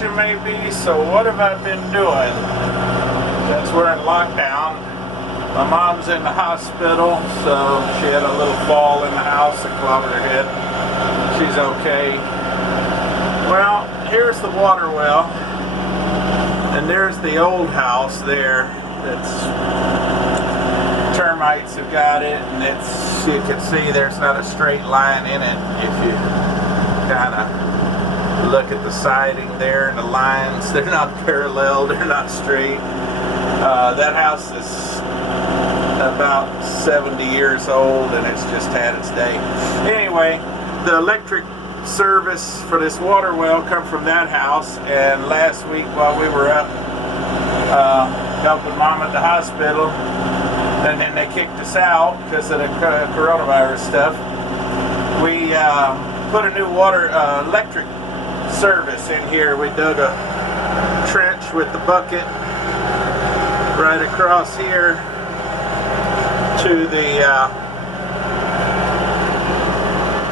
question may be, so what have I been doing since we're in lockdown? My mom's in the hospital, so she had a little fall in the house that clobbered her head. She's okay. Well, here's the water well, and there's the old house there. That's termites have got it, and it's, you can see there's not a straight line in it. If you kind of look at the siding there and the lines, they're not parallel, they're not straight. That house is about 70 years old, and it's just had its day. Anyway, the electric service for this water well come from that house, and last week while we were up helping Mom at the hospital, and then they kicked us out because of the coronavirus stuff, we put a new electric service in here. We dug a trench with the bucket right across here to the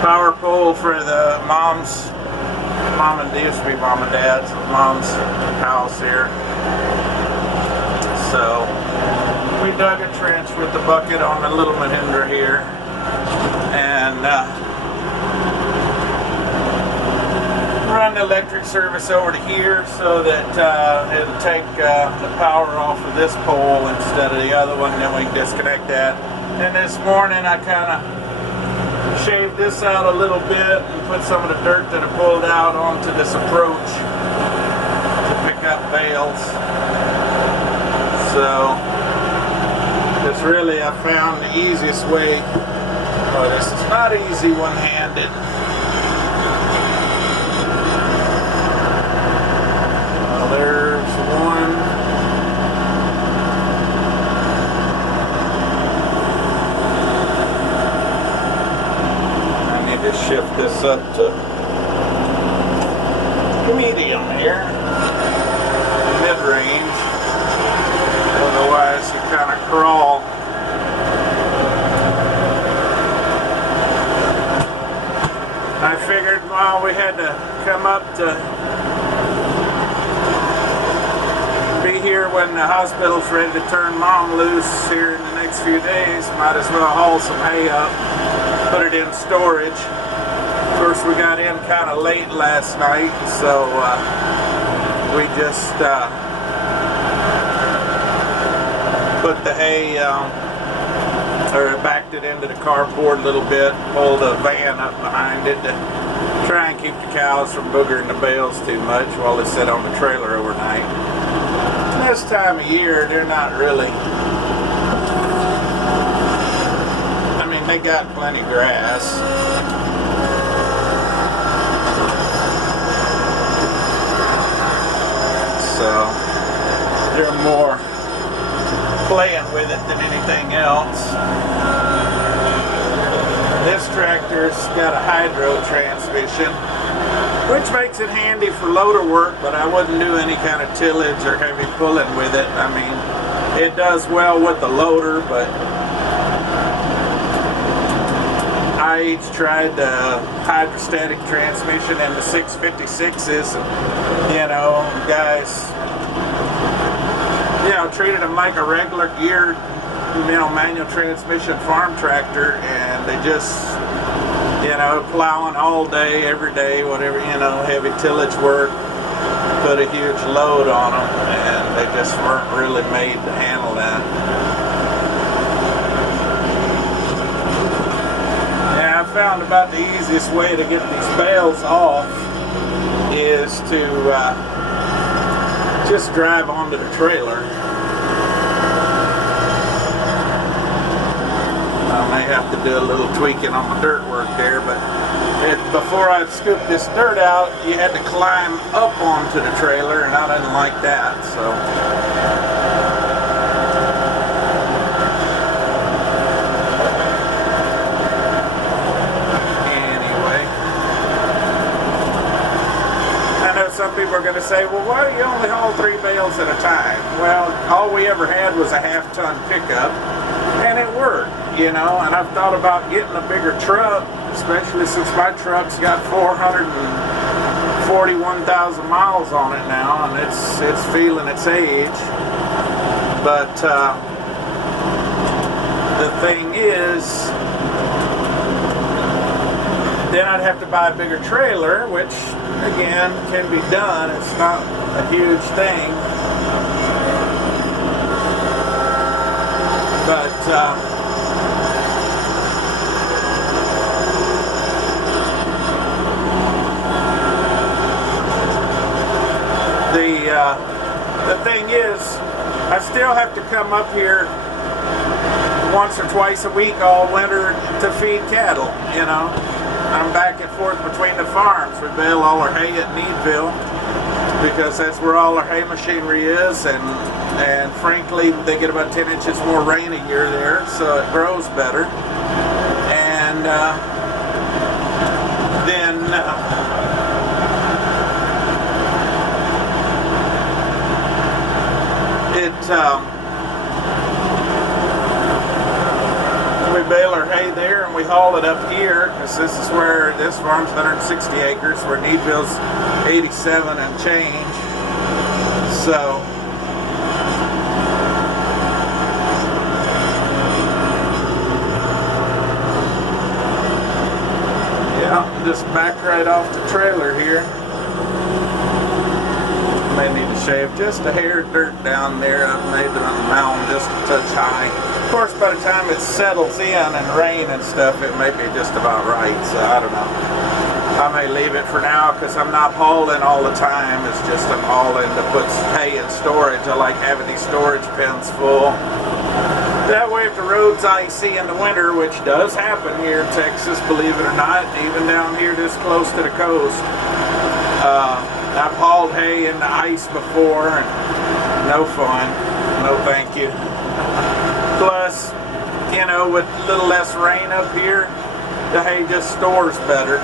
power pole for the mom and used to be mom and dad's mom's house here. So we dug a trench with the bucket on the little Mahindra here, and run the electric service over to here so that it'll take the power off of this pole instead of the other one, and then we can disconnect that. And this morning I kind of shaved this out a little bit and put some of the dirt that I pulled out onto this approach to pick up bales. So it's really, I found the easiest way. Oh, this is not easy one-handed. There's one. I need to shift this up to medium here, mid-range. Otherwise you kind of crawl. I figured, well, we had to come up to be here when the hospital's ready to turn Mom loose here in the next few days. Might as well haul some hay up, put it in storage. Of course, we got in kind of late last night, so we just put the hay, or backed it into the carport a little bit, pulled a van up behind it to try and keep the cows from boogering the bales too much while they sit on the trailer overnight. This time of year, they're not really, I mean, they got plenty of grass. So they're more playing with it than anything else. This tractor's got a hydro transmission, which makes it handy for loader work, but I wouldn't do any kind of tillage or heavy pulling with it. I mean, it does well with the loader, but I tried the hydrostatic transmission and the 656s, and, you know, guys, you know, treated them like a regular geared, you know, manual transmission farm tractor, and they just, you know, plowing all day, every day, whatever, you know, heavy tillage work, put a huge load on them, and they just weren't really made to handle that. Yeah, I found about the easiest way to get these bales off is to just drive onto the trailer. I may have to do a little tweaking on my dirt work there, but before I scooped this dirt out, you had to climb up onto the trailer, and I didn't like that, so. Anyway. I know some people are going to say, well, why do you only haul 3 bales at a time? Well, all we ever had was a half-ton pickup, and it worked. You know, and I've thought about getting a bigger truck, especially since my truck's got 450 41,000 miles on it now, and it's feeling its age. But the thing is, then I'd have to buy a bigger trailer, which again can be done. It's not a huge thing, but the thing is, I still have to come up here once or twice a week all winter to feed cattle, you know. I'm back and forth between the farms. We bale all our hay at Needville because that's where all our hay machinery is, and frankly they get about 10 inches more rain a year there, so it grows better. And then we bale our hay there and we haul it up here, because this farm's 160 acres, where Needville's 87 and change. So yeah, just back right off the trailer here. May need to shave just a hair of dirt down there. I've made it on the mountain just a touch high. Of course, by the time it settles in and rain and stuff, it may be just about right, so I don't know. I may leave it for now because I'm not hauling all the time. It's just I'm hauling to put hay in storage. I like having these storage pens full. That way, if the road's icy in the winter, which does happen here in Texas, believe it or not, even down here this close to the coast, I've hauled hay in the ice before, and no fun. No thank you. Plus, you know, with a little less rain up here, the hay just stores better.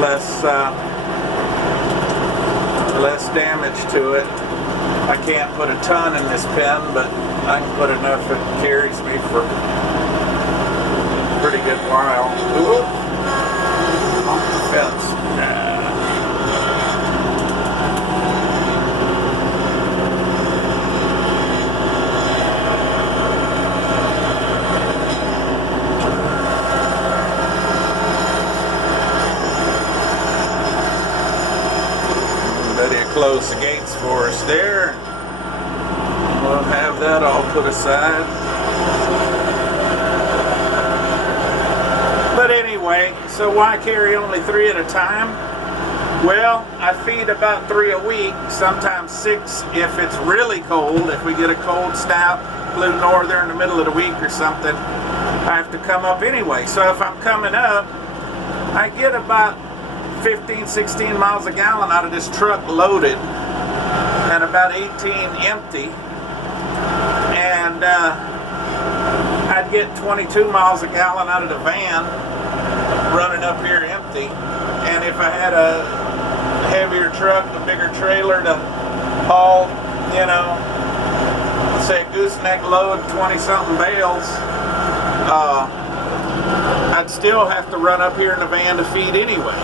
Less damage to it. I can't put a ton in this pen, but I can put enough that carries me for a pretty good while. Ooh. Off the fence. Close the gates for us there. We'll have that all put aside. But anyway, so why carry only 3 at a time? Well, I feed about 3 a week, sometimes 6 if it's really cold. If we get a cold snap, blue norther in the middle of the week or something, I have to come up anyway. So if I'm coming up, I get about 15, 16 miles a gallon out of this truck loaded, and about 18 empty, and I'd get 22 miles a gallon out of the van running up here empty. And if I had a heavier truck, a bigger trailer to haul, you know, say a gooseneck load, 20-something bales, I'd still have to run up here in the van to feed anyway.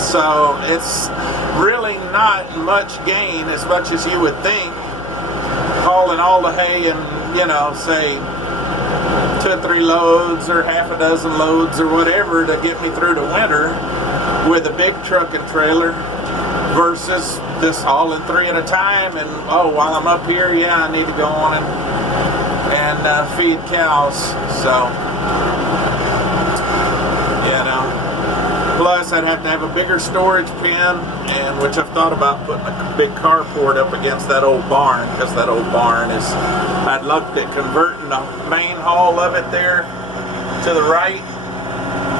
So it's really not much gain, as much as you would think, hauling all the hay and, you know, say 2 or 3 loads or half a dozen loads or whatever to get me through the winter with a big truck and trailer, versus just hauling 3 at a time. And oh, while I'm up here, yeah, I need to go on and feed cows. So, you know. Plus, I'd have to have a bigger storage pen, and which I've thought about putting a big carport up against that old barn, because that old barn is, I'd looked at converting the main hall of it there to the right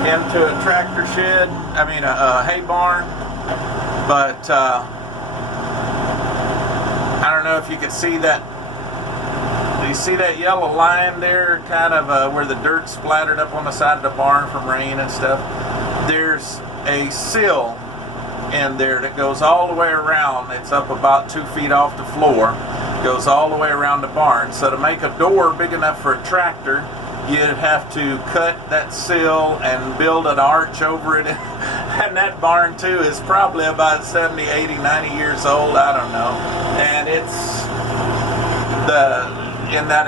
into a tractor shed, I mean a hay barn, but I don't know if you could see that. Do you see that yellow line there, kind of where the dirt splattered up on the side of the barn from rain and stuff? There's a sill in there that goes all the way around. It's up about 2 feet off the floor, goes all the way around the barn. So to make a door big enough for a tractor, you'd have to cut that sill and build an arch over it And that barn too is probably about 70, 80, 90 years old, I don't know. And it's in that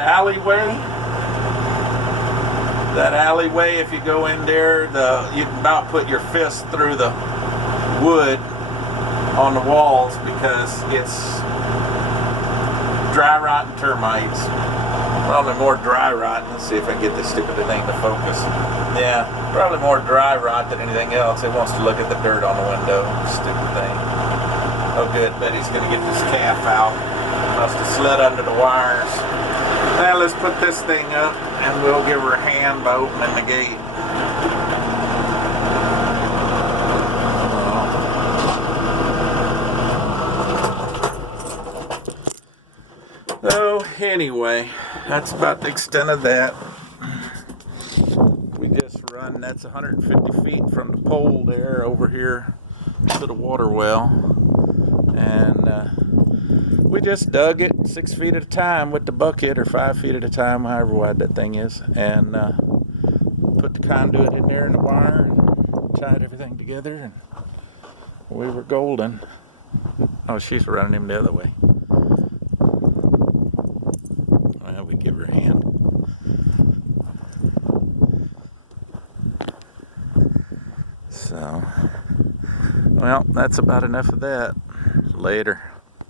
alleyway, if you go in there, you can about put your fist through the wood on the walls because it's dry rot and termites. Probably more dry rot. Let's see if I can get this stupid thing to focus. Yeah, probably more dry rot than anything else. It wants to look at the dirt on the window. Stupid thing. Oh good, Betty's gonna get this calf out. Must have slid under the wires. Now let's put this thing up and we'll give her a hand by opening the gate. So anyway, that's about the extent of that. We just run, that's 150 feet from the pole there over here to the water well. And we just dug it 6 feet at a time with the bucket, or 5 feet at a time, however wide that thing is. And put the conduit in there in the wire and tied everything together. And we were golden. Oh, she's running him the other way. Well, we give her a hand. So, well, that's about enough of that. Later.